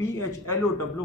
PHLO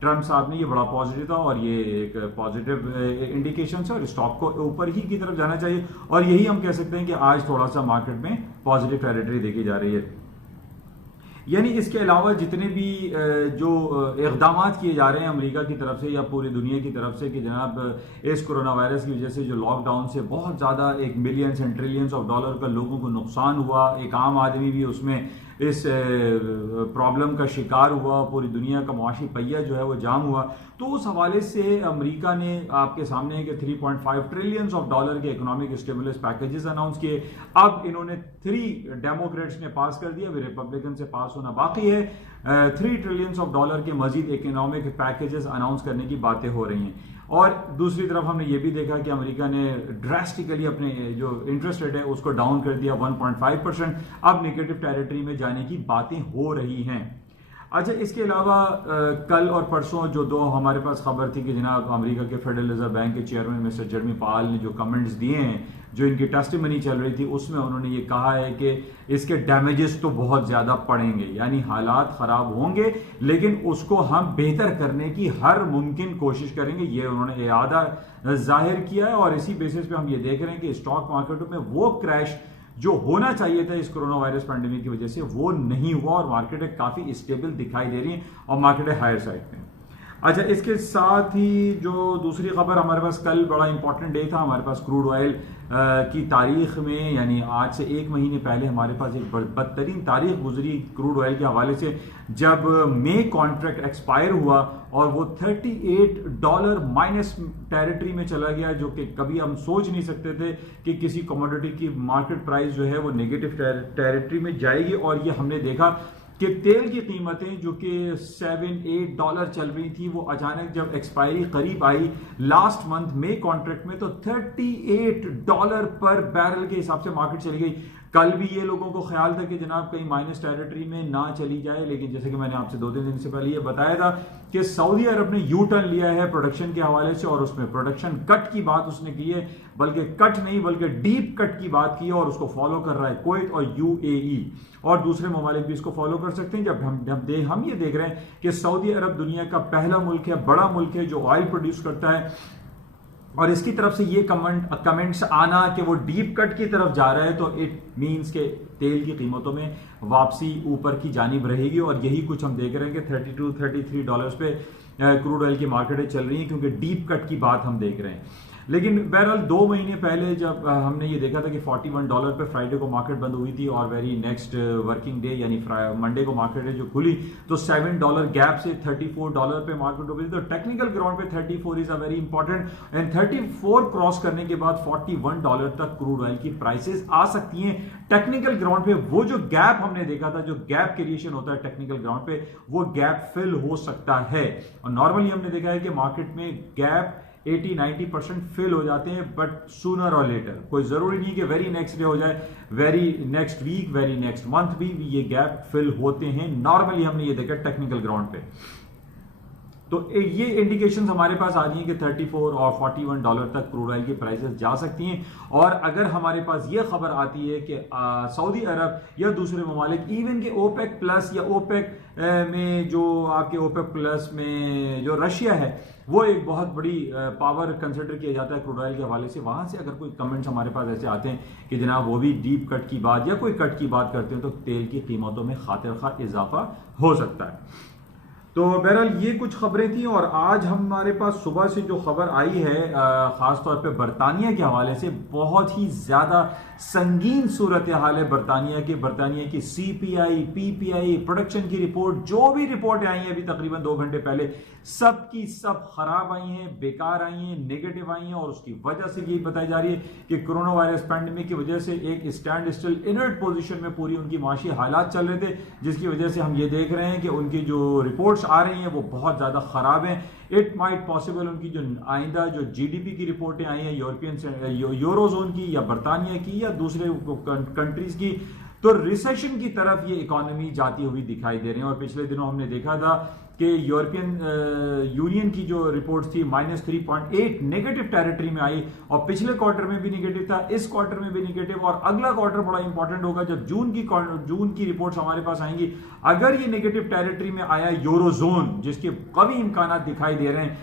Trump صاحب نے یہ بڑا پازیٹیو تھا اور یہ ایک پازیٹیو انڈیکیشن ہے اور اسٹاک کو اوپر ہی کی طرف جانا چاہیے اور یہی ہم کہہ سکتے ہیں کہ آج تھوڑا سا مارکیٹ میں پازیٹیو ٹیریٹری دیکھی جا رہی ہے. یعنی اس کے علاوہ جتنے بھی جو اقدامات کیے جا رہے ہیں امریکہ کی طرف سے یا پوری دنیا کی طرف سے کہ جناب اس کرونا وائرس کی وجہ سے جو لاک ڈاؤن سے بہت زیادہ ایک millions and trillions of dollar کا لوگوں کو نقصان ہوا, ایک عام آدمی بھی اس میں اس پرابلم کا شکار ہوا, پوری دنیا کا معاشی پہیہ جو ہے وہ جام ہوا, تو اس حوالے سے امریکہ نے آپ کے سامنے کہ 3.5 ٹریلینز آف ڈالر کے اکنامک اسٹیمولس پیکیجز اناؤنس کیے. اب انہوں نے 3 ڈیموکریٹس نے پاس کر دیا, ریپبلکن سے پاس ہونا باقی ہے. 3 ٹریلینز آف ڈالر کے مزید اکنامک پیکیجز اناؤنس کرنے کی باتیں ہو رہی ہیں. اور دوسری طرف ہم نے یہ بھی دیکھا کہ امریکہ نے ڈراسٹیکلی اپنے جو انٹرسٹ ریٹ ہے اس کو ڈاؤن کر دیا 1.5%. اب نیگیٹو ٹیریٹری میں جانے کی باتیں ہو رہی ہیں. اچھا, اس کے علاوہ کل اور پرسوں جو دو ہمارے پاس خبر تھی کہ جناب امریکہ کے فیڈرل ریزرو بینک کے چیئرمین مسٹر جرمی پاول نے جو کمنٹس دیے ہیں, جو ان کی ٹیسٹیمنی چل رہی تھی, اس میں انہوں نے یہ کہا ہے کہ اس کے ڈیمیجز تو بہت زیادہ پڑیں گے, یعنی حالات خراب ہوں گے لیکن اس کو ہم بہتر کرنے کی ہر ممکن کوشش کریں گے. یہ انہوں نے اعادہ ظاہر کیا ہے اور اسی بیسس پہ ہم یہ دیکھ رہے ہیں کہ اسٹاک مارکیٹوں میں وہ کریش جو ہونا چاہیے تھا اس کرونا وائرس پینڈیمک کی وجہ سے وہ نہیں ہوا اور مارکیٹیں کافی اسٹیبل دکھائی دے رہی ہیں اور مارکیٹیں ہائر سائڈ پہ. اچھا, اس کے ساتھ ہی جو دوسری خبر ہمارے پاس کل بڑا امپورٹنٹ ڈے تھا ہمارے پاس کروڈ آئل کی تاریخ میں, یعنی آج سے 1 مہینے پہلے ہمارے پاس ایک بدترین تاریخ گزری کروڈ آئل کے حوالے سے, جب مئی کانٹریکٹ ایکسپائر ہوا اور وہ $38 مائنس ٹیریٹری میں چلا گیا, جو کہ کبھی ہم سوچ نہیں سکتے تھے کہ کسی کموڈٹی کی مارکیٹ پرائس جو ہے وہ نیگیٹو ٹیریٹری میں جائے گی. اور یہ ہم نے دیکھا کہ تیل کی قیمتیں جو کہ $7-8 چل رہی تھی وہ اچانک جب ایکسپائری قریب آئی لاسٹ منتھ مئی کانٹریکٹ میں تو $38 پر بیرل کے حساب سے مارکیٹ چلی گئی. کل بھی یہ لوگوں کو خیال تھا کہ جناب کہیں مائنس ٹیریٹری میں نہ چلی جائے, لیکن جیسے کہ میں نے آپ سے 2-3 دن سے پہلے یہ بتایا تھا کہ سعودی عرب نے یو ٹرن لیا ہے پروڈکشن کے حوالے سے اور اس میں پروڈکشن کٹ کی بات اس نے کی ہے, بلکہ کٹ نہیں بلکہ ڈیپ کٹ کی بات کی ہے اور اس کو فالو کر رہا ہے کویت اور UAE اور دوسرے ممالک بھی اس کو فالو کر سکتے ہیں. جب ہم یہ دیکھ رہے ہیں کہ سعودی عرب دنیا کا پہلا ملک ہے, بڑا ملک ہے جو آئل پروڈیوس کرتا ہے, اور اس کی طرف سے یہ کمنٹس آنا کہ وہ ڈیپ کٹ کی طرف جا رہا ہے تو اٹ مینس کہ تیل کی قیمتوں میں واپسی اوپر کی جانب رہے گی. اور یہی کچھ ہم دیکھ رہے ہیں کہ $32-33 پہ کروڈ آئل کی مارکیٹیں چل رہی ہیں کیونکہ ڈیپ کٹ کی بات ہم دیکھ رہے ہیں. لیکن بہرحال 2 مہینے پہلے جب ہم نے یہ دیکھا تھا کہ $41 پہ فرائیڈے کو مارکیٹ بند ہوئی تھی اور ویری نیکسٹ ورکنگ ڈے یعنی منڈے کو مارکیٹ جو کھلی تو $7 گیپ سے $34 پہ مارکیٹ ہو گئی. تو ٹیکنیکل گراؤنڈ پہ 34 is a very important and 34 cross کرنے کے بعد $41 تک کروڈ آئل کی پرائسز آ سکتی ہیں. ٹیکنیکل گراؤنڈ پہ وہ جو گیپ ہم نے دیکھا تھا, جو گیپ کریشن ہوتا ہے ٹیکنیکل گراؤنڈ پہ, وہ گیپ فل ہو سکتا ہے. اور نارملی ہم نے دیکھا ہے کہ مارکیٹ میں گیپ 80-90% فل ہو جاتے ہیں, بٹ سونر اور لیٹر, کوئی ضروری نہیں کہ ویری نیکسٹ ڈے ہو جائے, very next week, very next month بھی یہ گیپ فل ہوتے ہیں. نارملی ہم نے یہ دیکھا ٹیکنیکل گراؤنڈ پہ. تو یہ انڈیکیشنز ہمارے پاس آ رہی ہیں کہ 34 اور $41 تک کروڈ آئل کی پرائسز جا سکتی ہیں. اور اگر ہمارے پاس یہ خبر آتی ہے کہ سعودی عرب یا دوسرے ممالک ایون کہ اوپیک پلس یا اوپیک میں جو آپ کے اوپیک پلس میں جو رشیا ہے وہ ایک بہت بڑی پاور کنسیڈر کیا جاتا ہے کروڈ آئل کے حوالے سے, وہاں سے اگر کوئی کمنٹس ہمارے پاس ایسے آتے ہیں کہ جناب وہ بھی ڈیپ کٹ کی بات یا کوئی کٹ کی بات کرتے ہیں تو تیل کی قیمتوں میں خاطر خواہ اضافہ ہو سکتا ہے. تو بہرحال یہ کچھ خبریں تھیں. اور آج ہمارے پاس صبح سے جو خبر آئی ہے خاص طور پہ برطانیہ کے حوالے سے, بہت ہی زیادہ سنگین صورتحال ہے برطانیہ کی CPI, PPI, پروڈکشن کی رپورٹ, جو بھی رپورٹیں آئی ہیں ابھی تقریباً 2 گھنٹے پہلے, سب کی سب خراب آئی ہیں, بیکار آئی ہیں, نیگیٹو آئی ہیں. اور اس کی وجہ سے یہی بتائی جا رہی ہے کہ کرونا وائرس پینڈیمک کی وجہ سے ایک اسٹینڈ اسٹل انرٹ پوزیشن میں پوری ان کی معاشی حالات چل رہے تھے, جس کی وجہ سے ہم یہ دیکھ رہے ہیں کہ ان کی جو رپورٹس آ رہی ہیں وہ بہت زیادہ خراب ہیں. اٹ مائٹ پاسبل ان کی جو آئندہ جو GDP کی رپورٹیں آئی ہیں یورو زون کی یا برطانیہ کی یا دوسرے کنٹریز کی, تو ریسیشن کی طرف یہ اکانومی جاتی ہوئی دکھائی دے رہے ہیں. اور پچھلے دنوں ہم نے دیکھا تھا کہ یورپین یونین کی جو رپورٹس تھی -3.8 نیگیٹو ٹیریٹری میں آئی, اور پچھلے کوارٹر میں بھی نیگیٹو تھا, اس کوارٹر میں بھی نیگیٹو, اور اگلا کوارٹر بڑا امپورٹنٹ ہوگا جب جون کی رپورٹس ہمارے پاس آئیں گی. اگر یہ نیگیٹو ٹیریٹری میں آیا یورو زون, جس کے قوی امکانات دکھائی دے رہے ہیں,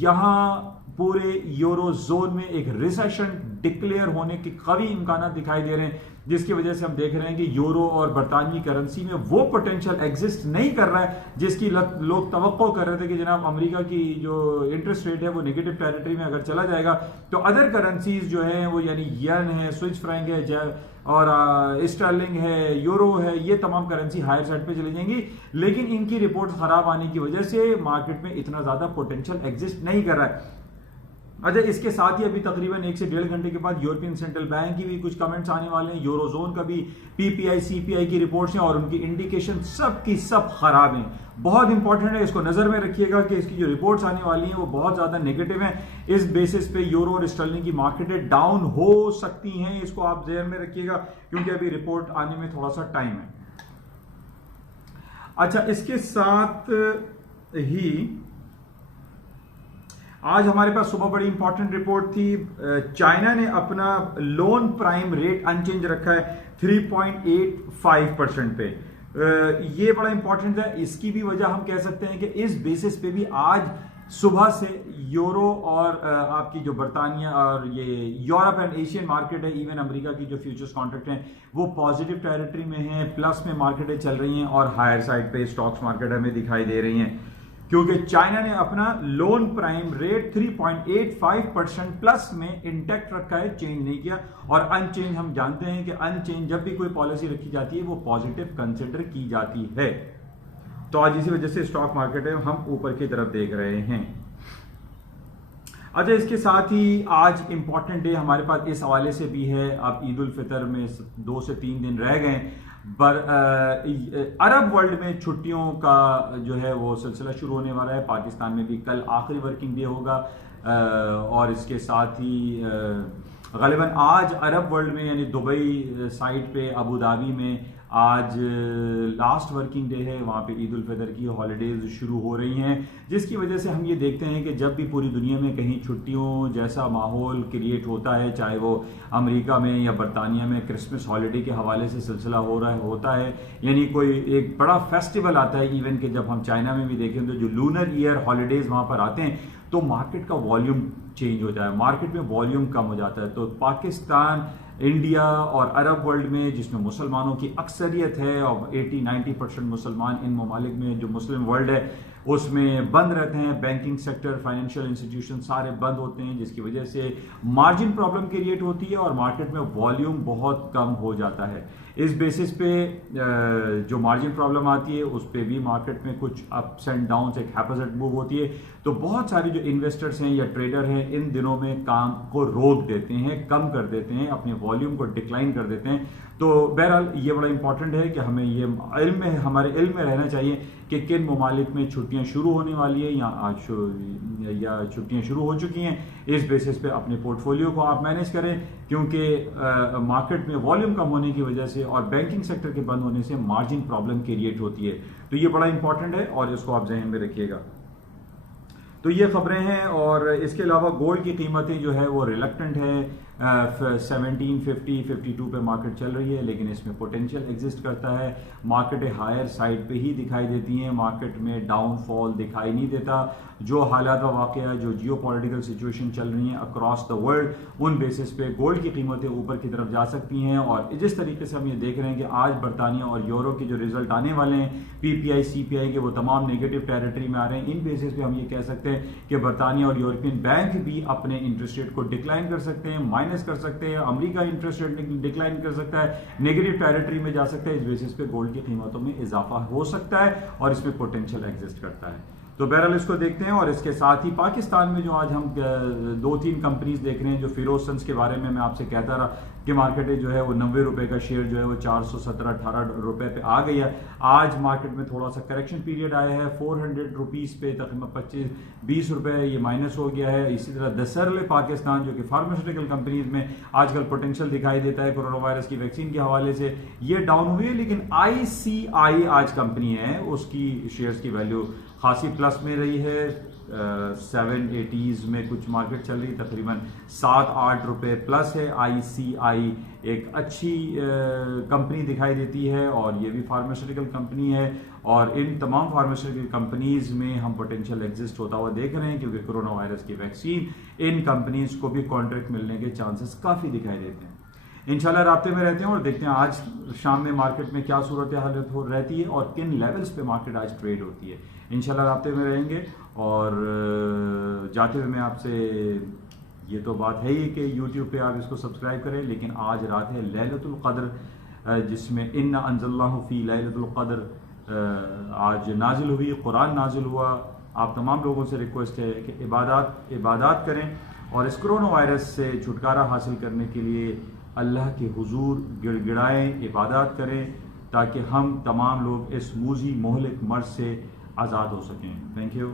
یہاں پورے یورو زون میں ایک ریسیشن ڈکلیئر ہونے کے قوی امکانات دکھائی دے رہے ہیں, جس کی وجہ سے ہم دیکھ رہے ہیں کہ یورو اور برطانوی کرنسی میں وہ پوٹینشیل ایگزسٹ نہیں کر رہا ہے جس کی لوگ توقع کر رہے تھے کہ جناب امریکہ کی جو انٹرسٹ ریٹ ہے وہ نیگیٹو ٹیریٹری میں اگر چلا جائے گا تو ادر کرنسیز جو ہیں وہ یعنی ین ہے, سوئس فرینک ہے, اور اسٹرلنگ ہے, یورو ہے, یہ تمام کرنسی ہائر سائڈ پہ چلی جائیں گی. لیکن ان کی رپورٹ خراب آنے کی وجہ سے مارکیٹ میں اتنا زیادہ پوٹینشیل ایگزسٹ نہیں کر رہا ہے. اچھا, اس کے ساتھ ہی ابھی تقریباً 1 سے 1.5 گھنٹے کے بعد یورپین سینٹرل بینک کی بھی کچھ کمنٹس آنے والے ہیں. یورو زون کا بھی پی پی آئی سی پی آئی کی رپورٹس ہیں اور ان کی انڈیکیشن سب کی سب خراب ہیں. بہت امپورٹنٹ ہے, اس کو نظر میں رکھیے گا کہ اس کی جو رپورٹس آنے والی ہیں وہ بہت زیادہ نیگیٹو ہیں. اس بیسس پہ یورو اور اسٹرلنگ کی مارکیٹیں ڈاؤن ہو سکتی ہیں, اس کو آپ ذہن میں رکھیے گا کیونکہ ابھی رپورٹ آنے میں تھوڑا سا ٹائم ہے. اچھا, اس کے ساتھ ہی آج ہمارے پاس صبح بڑی امپورٹنٹ رپورٹ تھی. چائنا نے اپنا لون پرائم ریٹ انچینج رکھا ہے 3.85% پہ. یہ بڑا امپورٹنٹ ہے. اس کی بھی وجہ ہم کہہ سکتے ہیں کہ اس بیسس پہ بھی آج صبح سے یورو اور آپ کی جو برطانیہ اور یہ یورپ اینڈ ایشین مارکیٹ ہے, ایون امریکہ کی جو فیوچرز کانٹریکٹ ہیں وہ پازیٹیو ٹیریٹری میں ہیں, پلس میں مارکیٹیں چل رہی ہیں, اور ہائر سائڈ پہ اسٹاکس مارکیٹ ہمیں دکھائی دے رہی ہیں کیونکہ چائنا نے اپنا لون پرائم ریٹ 3.85% پلس میں انٹیکٹ رکھا ہے, چینج نہیں کیا. اور ان چینج ہم جانتے ہیں کہ ان چینج جب بھی کوئی پالیسی رکھی جاتی ہے وہ پازیٹیو کنسیڈر کی جاتی ہے. تو آج اسی وجہ سے اسٹاک مارکیٹ ہے ہم اوپر کی طرف دیکھ رہے ہیں. اچھا, اس کے ساتھ ہی آج امپورٹنٹ ڈے ہمارے پاس اس حوالے سے بھی ہے. اب عید الفطر میں 2 سے 3 دن رہ گئے. عرب ورلڈ میں چھٹیوں کا جو ہے وہ سلسلہ شروع ہونے والا ہے. پاکستان میں بھی کل آخری ورکنگ ڈے ہوگا, اور اس کے ساتھ ہی غالباً آج عرب ورلڈ میں یعنی دبئی سائٹ پہ ابوظہبی میں آج لاسٹ ورکنگ ڈے ہے, وہاں پہ عید الفطر کی ہالیڈیز شروع ہو رہی ہیں, جس کی وجہ سے ہم یہ دیکھتے ہیں کہ جب بھی پوری دنیا میں کہیں چھٹیوں جیسا ماحول کریٹ ہوتا ہے, چاہے وہ امریکہ میں یا برطانیہ میں کرسمس ہالیڈے کے حوالے سے سلسلہ ہوتا ہے, یعنی کوئی ایک بڑا فیسٹیول آتا ہے. ایون کہ جب ہم چائنا میں بھی دیکھیں تو جو لونر ایئر ہالیڈیز وہاں پر آتے ہیں تو مارکیٹ کا والیوم چینج ہو جائے, مارکیٹ میں والیوم کم ہو جاتا ہے. تو پاکستان, انڈیا اور عرب ورلڈ میں جس میں مسلمانوں کی اکثریت ہے, اور 80-90% مسلمان ان ممالک میں جو مسلم ورلڈ ہے اس میں بند رہتے ہیں. بینکنگ سیکٹر, فائنینشیل انسٹیٹیوشن سارے بند ہوتے ہیں, جس کی وجہ سے مارجن پرابلم کریٹ ہوتی ہے اور مارکیٹ میں والیوم بہت کم ہو جاتا ہے. اس بیسس پہ جو مارجن پرابلم آتی ہے اس پہ بھی مارکیٹ میں کچھ اپس اینڈ ڈاؤنس, ایک ہیپازٹ موو ہوتی ہے. تو بہت سارے جو انویسٹرز ہیں یا ٹریڈر ہیں ان دنوں میں کام کو روک دیتے ہیں, کم کر دیتے ہیں, اپنے والیوم کو ڈکلائن کر دیتے ہیں. تو بہرحال یہ بڑا امپورٹنٹ ہے کہ ہمیں یہ ہمارے علم میں رہنا چاہیے کہ کن ممالک میں چھٹیاں شروع ہونے والی ہیں یا چھٹیاں شروع ہو چکی ہیں. اس بیسس پہ اپنے پورٹ فولیو کو آپ مینیج کریں, کیونکہ مارکیٹ میں والیوم کم ہونے کی وجہ سے اور بینکنگ سیکٹر کے بند ہونے سے مارجن پرابلم کریٹ ہوتی ہے. تو یہ بڑا امپورٹنٹ ہے اور اس کو آپ ذہن میں رکھیے گا. تو یہ خبریں ہیں. اور اس کے علاوہ گولڈ کی قیمتیں جو ہے وہ ریلیکٹنٹ ہے, 1750-52 پہ مارکیٹ چل رہی ہے, لیکن اس میں پوٹینشیل ایگزسٹ کرتا ہے. مارکیٹیں ہائر سائڈ پہ ہی دکھائی دیتی ہیں, مارکیٹ میں ڈاؤن فال دکھائی نہیں دیتا. جو حالات و واقعہ جو جیو پولیٹیکل سچویشن چل رہی ہیں across the world, in basis پہ گولڈ کی قیمتیں اوپر کی طرف جا سکتی ہیں. اور جس طریقے سے ہم یہ دیکھ رہے ہیں کہ آج برطانیہ اور یورو کے جو ریزلٹ آنے والے ہیں پی پی آئی سی پی آئی کے, وہ تمام نیگیٹو ٹیریٹری میں آ رہے ہیں. ان بیسس پہ ہم یہ کہہ سکتے ہیں کہ برطانیہ اور یورپین بینک بھی اپنے انٹرسٹ ریٹ کو ڈکلائن کر سکتے ہیں, مائنس کر سکتے ہیں. امریکہ انٹرسٹ ریٹ ڈکلائن کر سکتا ہے, نیگیٹو ٹیریٹری میں جا سکتا ہے. اس بیسس پہ گولڈ کی قیمتوں میں اضافہ ہو سکتا ہے اور اس میں پوٹینشیل ایگزسٹ کرتا ہے. تو بہرحال اس کو دیکھتے ہیں. اور اس کے ساتھ ہی پاکستان میں جو آج ہم 2-3 کمپنیز دیکھ رہے ہیں, جو فیروز سنس کے بارے میں آپ سے کہتا رہا کہ مارکیٹ جو ہے وہ 90 روپے کا شیئر جو ہے وہ 417-18 روپے پہ آ گئی ہے. آج مارکیٹ میں تھوڑا سا کریکشن پیریڈ آیا ہے 400 روپیز پہ تقریباً 25-20 روپے یہ مائنس ہو گیا ہے. اسی طرح دسرل پاکستان جو کہ فارماسیوٹیکل کمپنیز میں آج کل پوٹینشیل دکھائی دیتا ہے کورونا وائرس کی ویکسین کے حوالے سے, یہ ڈاؤن ہوئی ہے. لیکن ICI آج کمپنی ہے, اس کی شیئرز کی ویلیو خاصی پلس میں رہی ہے. 780s میں کچھ مارکیٹ چل رہی, تقریباً 7-8 روپے پلس ہے. ICI ایک اچھی کمپنی دکھائی دیتی ہے اور یہ بھی فارماسیوٹیکل کمپنی ہے, اور ان تمام فارماسیوٹیکل کمپنیز میں ہم پوٹینشیل ایگزسٹ ہوتا ہوا دیکھ رہے ہیں, کیونکہ کورونا وائرس کی ویکسین ان کمپنیز کو بھی کانٹریکٹ ملنے کے چانسز کافی دکھائی دیتے ہیں. انشاءاللہ رابطے میں رہتے ہیں اور دیکھتے ہیں آج شام میں مارکیٹ میں کیا صورتحال رہتی ہے اور کن لیولز پہ مارکیٹ آج ٹریڈ ہوتی ہے. انشاءاللہ رابطے میں رہیں گے. اور جاتے ہوئے میں آپ سے یہ تو بات ہے ہی کہ یوٹیوب پہ آپ اس کو سبسکرائب کریں, لیکن آج رات ہے لیلۃ القدر, جس میں انا انزلناہ فی لیلۃ القدر آج نازل ہوئی, قرآن نازل ہوا. آپ تمام لوگوں سے ریکویسٹ ہے کہ عبادات کریں اور اس کرونا وائرس سے چھٹکارا حاصل کرنے کے لیے اللہ کے حضور گڑ گڑائیں, عبادات کریں, تاکہ ہم تمام لوگ اس موذی مہلک مرض سے آزاد ہو سکیں. Thank you.